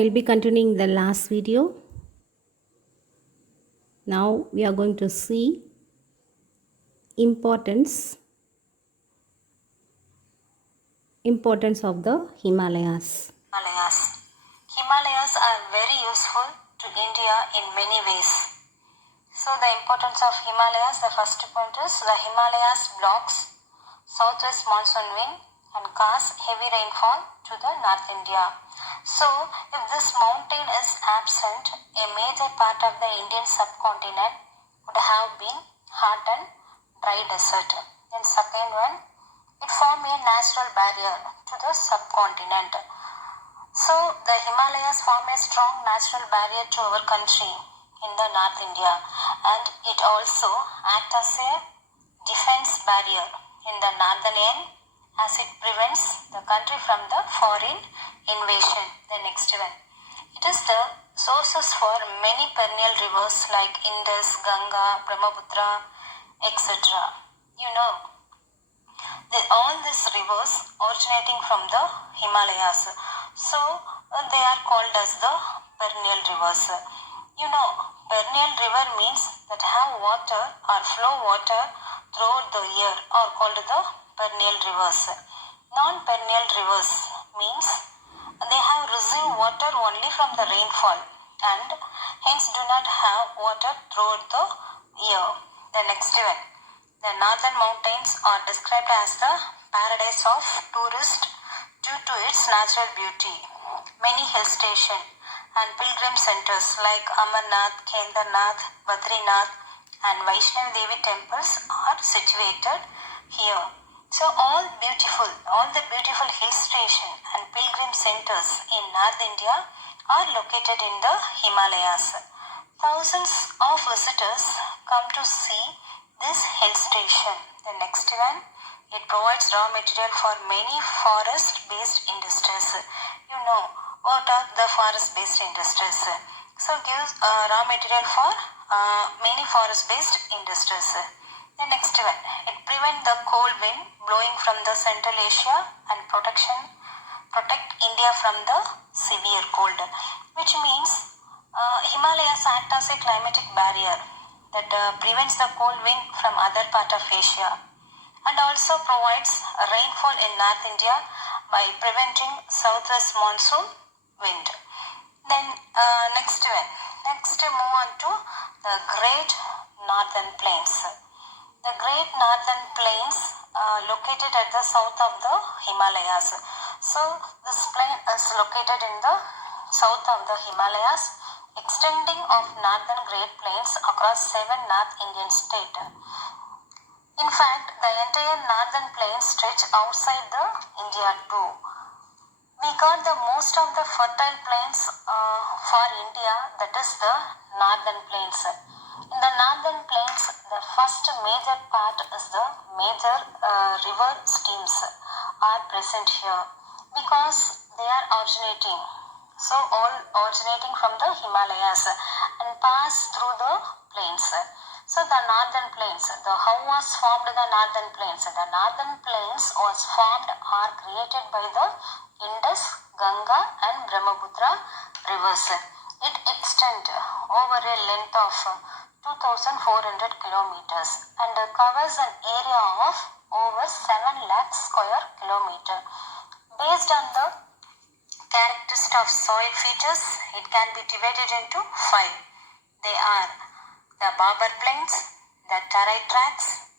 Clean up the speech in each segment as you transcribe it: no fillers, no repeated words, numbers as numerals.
will be continuing the last video. Now we are going to see importance of the Himalayas. Himalayas are very useful to India in many ways. So the importance of Himalayas, the first point is the Himalayas blocks southwest monsoon wind and cause heavy rainfall to the North India. So if this mountain is absent, a major part of the Indian subcontinent would have been hot and dry desert. Then second one, it formed a natural barrier to the subcontinent. So the Himalayas form a strong natural barrier to our country in the North India, and it also acts as a defense barrier in the northern end as it prevents the country from the foreign invasion. The next one, it is the sources for many perennial rivers like Indus, Ganga, Brahmaputra, etc. All these rivers originating from the Himalayas. So they are called as the perennial rivers. Perennial river means that have water or flow water throughout the year are called the perennial rivers. Non-perennial rivers means they have received water only from the rainfall and hence do not have water throughout the year. The next one. The northern mountains are described as the paradise of tourists due to its natural beauty. Many hill stations and pilgrim centers like Amarnath, Kedarnath, Badrinath and Vaishnavi Devi temples are situated here. So all the beautiful hill stations and pilgrim centers in North India are located in the Himalayas. Thousands of visitors come to see this hill station. The next one, it provides raw material for many forest-based industries. What are the forest-based industries? So gives raw material for many forest-based industries. The next one, it prevents the cold wind blowing from the Central Asia and protect India from the severe cold, which means Himalayas act as a climatic barrier that prevents the cold wind from other part of Asia and also provides rainfall in North India by preventing southwest monsoon wind. Then next move on to the Great Northern Plains. The Great Northern Plains located at the south of the Himalayas. So this plain is located in the south of the Himalayas, extending of northern Great Plains across 7 North Indian states. In fact, the entire northern plains stretch outside the India too. We got the most of the fertile plains for India, that is the northern plains. In the northern plains, the first major part is the major river streams are present here because they are originating. So all originating from the Himalayas and pass through the plains. So the northern plains, how was formed the northern plains? The northern plains was formed or created by the Indus, Ganga and Brahmaputra rivers. It extends over a length of 2,400 kilometers and covers an area of over 7 lakh square kilometers. Based on the characteristics of soil features, it can be divided into 5. They are the Babar Plains, the Tarai Tracts,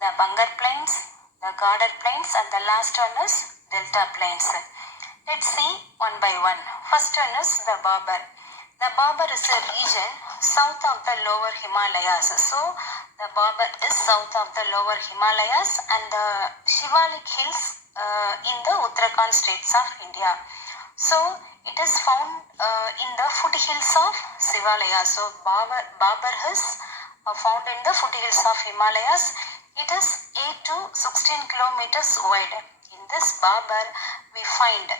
the Bangar Plains, the Gardar Plains and the last one is Delta Plains. Let's see one by one. First one is the Babar. The Babar is a region south of the lower Himalayas. So the Babar is south of the lower Himalayas and the Shivalik hills in the Uttarakhand states of India. So it is found in the foothills of Himalayas. So Babar is found in the foothills of Himalayas. It is 8 to 16 kilometers wide. In this Babar, we find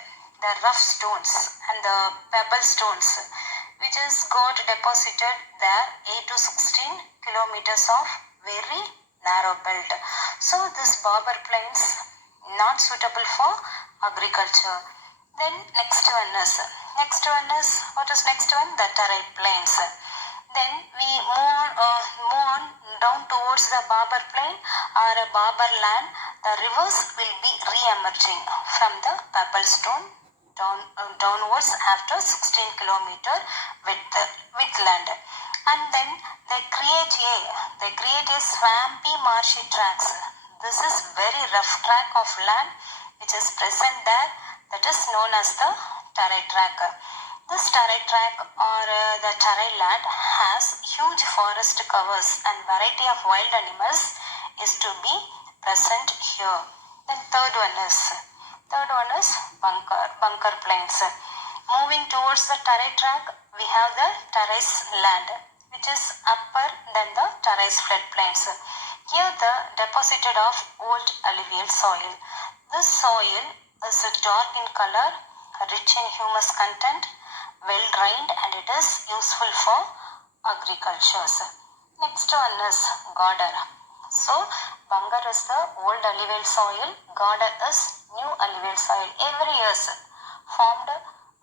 the rough stones and the pebble stones, which is got deposited there 8 to 16 kilometers of very narrow belt. So this Babar plains not suitable for agriculture. Then next one is what is next one? The Tarai Plains. Then we move on down towards the Babar Plain or a Babar land. The rivers will be re-emerging from the pebble stone downwards after 16 kilometer width land, and then they create a swampy marshy tracks. This is very rough track of land which is present there, that is known as the Tarai track. This Tarai track or the Tarai land has huge forest covers and variety of wild animals is to be present here. Then third one is Bunker Plains. Moving towards the Tarai track, we have the Tarais land, which is upper than the Tarais floodplains. Here the deposited of old alluvial soil. This soil is dark in color, rich in humus content, well drained, and it is useful for agriculture. Next one is Gauder. So Bunker is the old alluvial soil, Gauder is new alluvial soil. Every year formed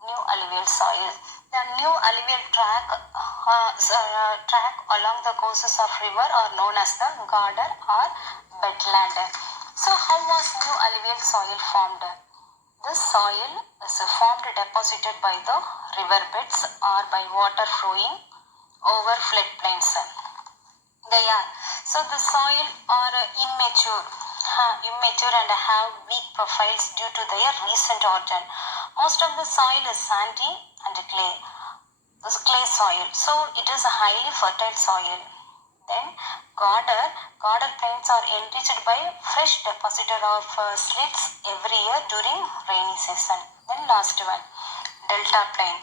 new alluvial soil. The new alluvial track along the courses of river are known as the Gauder or Bedland. So how was new alluvial soil formed? This soil is formed deposited by the river beds or by water flowing over floodplains. So the soil are immature and have weak profiles due to their recent origin. Most of the soil is sandy and clay. This clay soil, so it is a highly fertile soil. Then Gauder plains are enriched by fresh deposit of slits every year during rainy season. Then last one, Delta plain.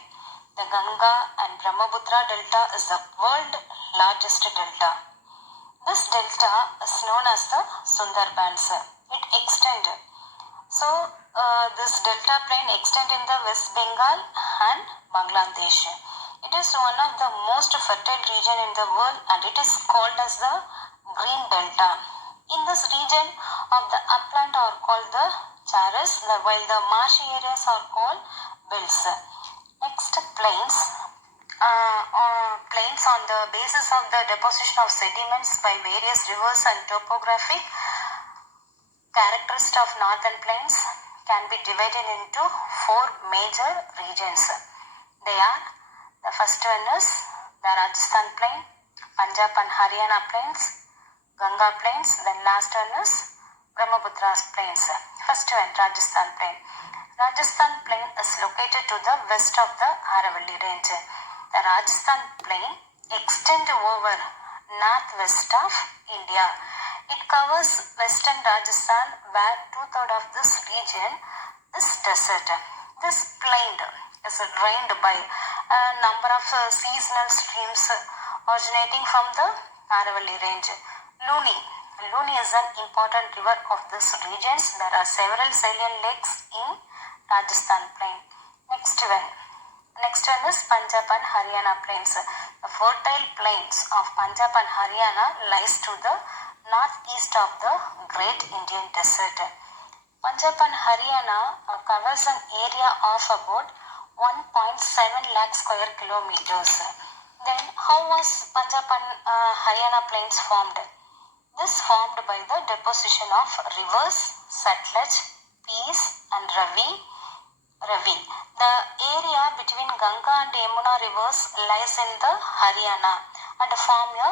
The Ganga and Brahmaputra delta is the world largest delta. This delta is known as the Sundarbans. It extends. So this delta plain extends in the West Bengal and Bangladesh. It is one of the most fertile region in the world and it is called as the Green Delta. In this region of the upland are called the Charas, while the marshy areas are called Belts. Next, plains on the basis of the deposition of sediments by various rivers and topographic characteristics of northern plains can be divided into four major regions. They are, the first one is the Rajasthan plain, Punjab and Haryana plains, Ganga plains, then last one is Brahmaputra plains. First one, Rajasthan plain. Rajasthan plain is located to the west of the Aravalli range. The Rajasthan plain extends over northwest of India. It covers western Rajasthan, where 2/3 of this region is desert. This plain is drained by a number of seasonal streams originating from the Aravalli range. Luni is an important river of this region. There are several salient lakes in Rajasthan plain. Next one is Punjab and Haryana plains. The fertile plains of Punjab and Haryana lies to the northeast of the Great Indian Desert. Punjab and Haryana covers an area of about 1.7 lakh square kilometers. Then how was Punjab and Haryana plains formed? This formed by the deposition of rivers Satluj, Peas and Ravi. The area between Ganga and Yamuna rivers lies in the Haryana and form a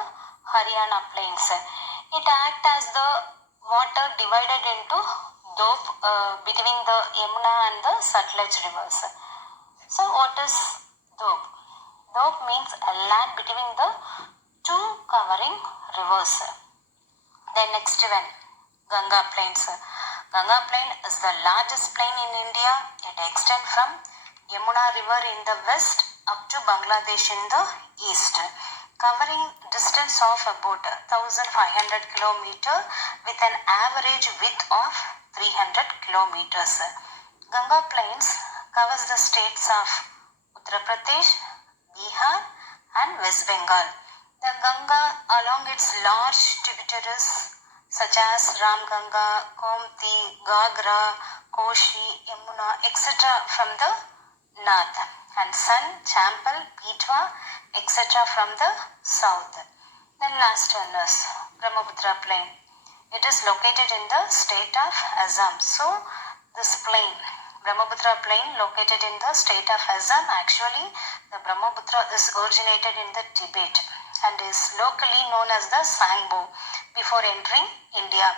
Haryana plains. It acts as the water divided into dope between the Yamuna and the Satluj rivers. So what is dope? Dope means a land between the two covering rivers. Then next one, Ganga plains. Ganga plain is the largest plain in India. It extends from Yamuna river in the west up to Bangladesh in the east, covering distance of about 1,500 kilometers with an average width of 300 kilometers. Ganga plains covers the states of Uttar Pradesh, Bihar and West Bengal. The Ganga along its large tributaries such as Ramganga, Gomti, Gagra, Koshi, Yamuna, etc. from the north, and Sun, Champal, Betwa, etc. from the south. Then last one is Brahmaputra Plain. It is located in the state of Assam. So this plain, Brahmaputra Plain, located in the state of Assam, actually the Brahmaputra is originated in the Tibet and is locally known as the Sangbo before entering India.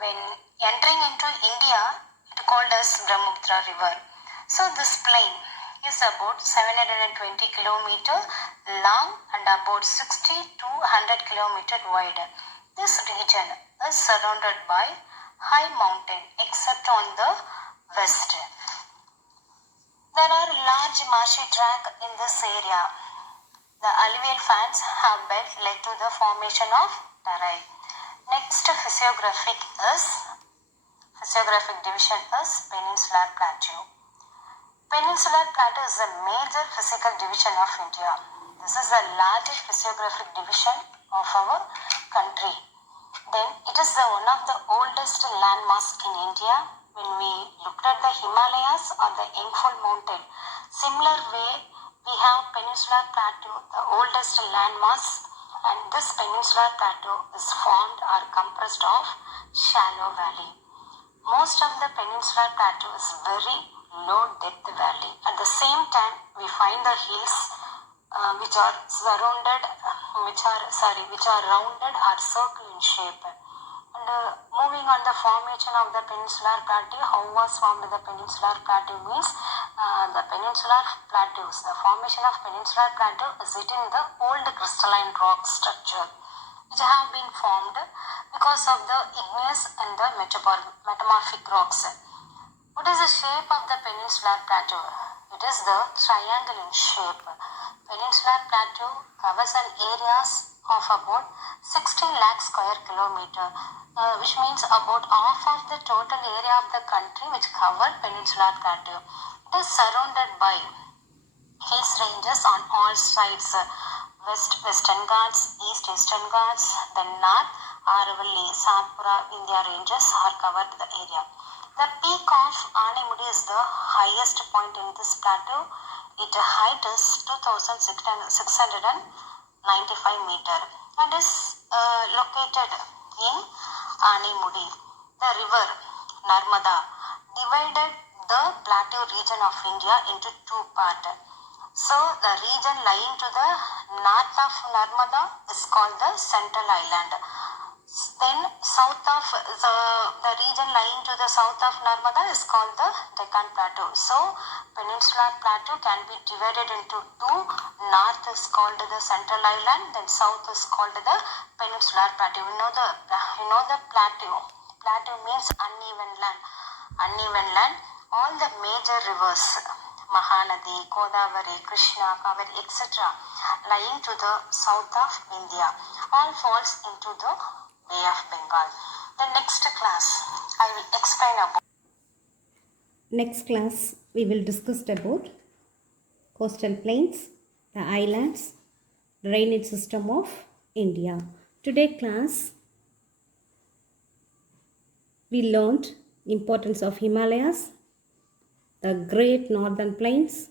When entering into India, it called as Brahmaputra River. So this plain is about 720 km long and about 60 to 100 km wide. This region is surrounded by high mountain except on the west. There are large marshy tracts in this area. The alluvial fans have been led to the formation of terrain. Next physiographic division is Peninsular Plateau. Peninsular Plateau is a major physical division of India. This is the largest physiographic division of our country. Then it is one of the oldest landmasks in India. When we looked at the Himalayas or the Engfold Mountain, similar way we have Peninsular Plateau, the oldest landmass, and this Peninsular Plateau is formed or compressed of shallow valley. Most of the Peninsular Plateau is very low depth valley. At the same time, we find the hills which are rounded or circle in shape. And moving on the formation of the Peninsular Plateau, how was formed the Peninsular Plateau means the Peninsular Plateaus. The formation of Peninsular Plateau is within the old crystalline rock structure which have been formed because of the igneous and the metamorphic rocks. What is the shape of the Peninsular Plateau? It is the triangle in shape. Peninsular Plateau covers an areas of about 16 lakh square kilometer, which means about half of the total area of the country which covered Peninsular Plateau. It is surrounded by hills ranges on all sides. Western Ghats, Eastern Ghats, then North, Aravalli, Satpura, Vindhya ranges are covered the area. The peak of Animudi is the highest point in this plateau. Its height is 2,695 meter and is located in Animudi. The river Narmada divided the plateau region of India into two parts. So the region lying to the north of Narmada is called the Central Island. Then the region lying to the south of Narmada is called the Deccan Plateau. So Peninsular Plateau can be divided into two. North is called the Central Island, then south is called the Peninsular Plateau. You know the plateau. Plateau means uneven land. Uneven land. All the major rivers, Mahanadi, Godavari, Krishna, Kaveri, etc., lying to the south of India, all falls into the Bay of Bengal. The next class, I will explain about. Next class, we will discuss about coastal plains, the islands, drainage system of India. Today class, we learned importance of Himalayas, the Great Northern Plains,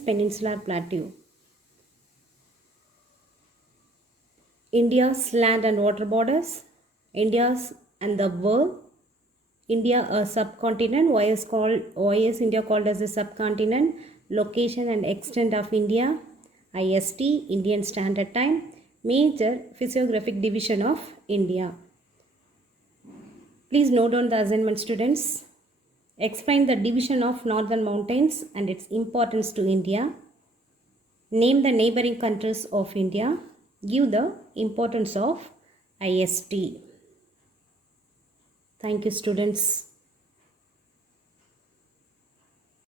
Peninsular Plateau, India's land and water borders, India's and the world, India a subcontinent, why is India called as a subcontinent, location and extent of India, IST, Indian Standard Time, major physiographic division of India. Please note down the assignment, students. Explain the division of northern mountains and its importance to India. Name the neighboring countries of India. Give the importance of IST. Thank you, students.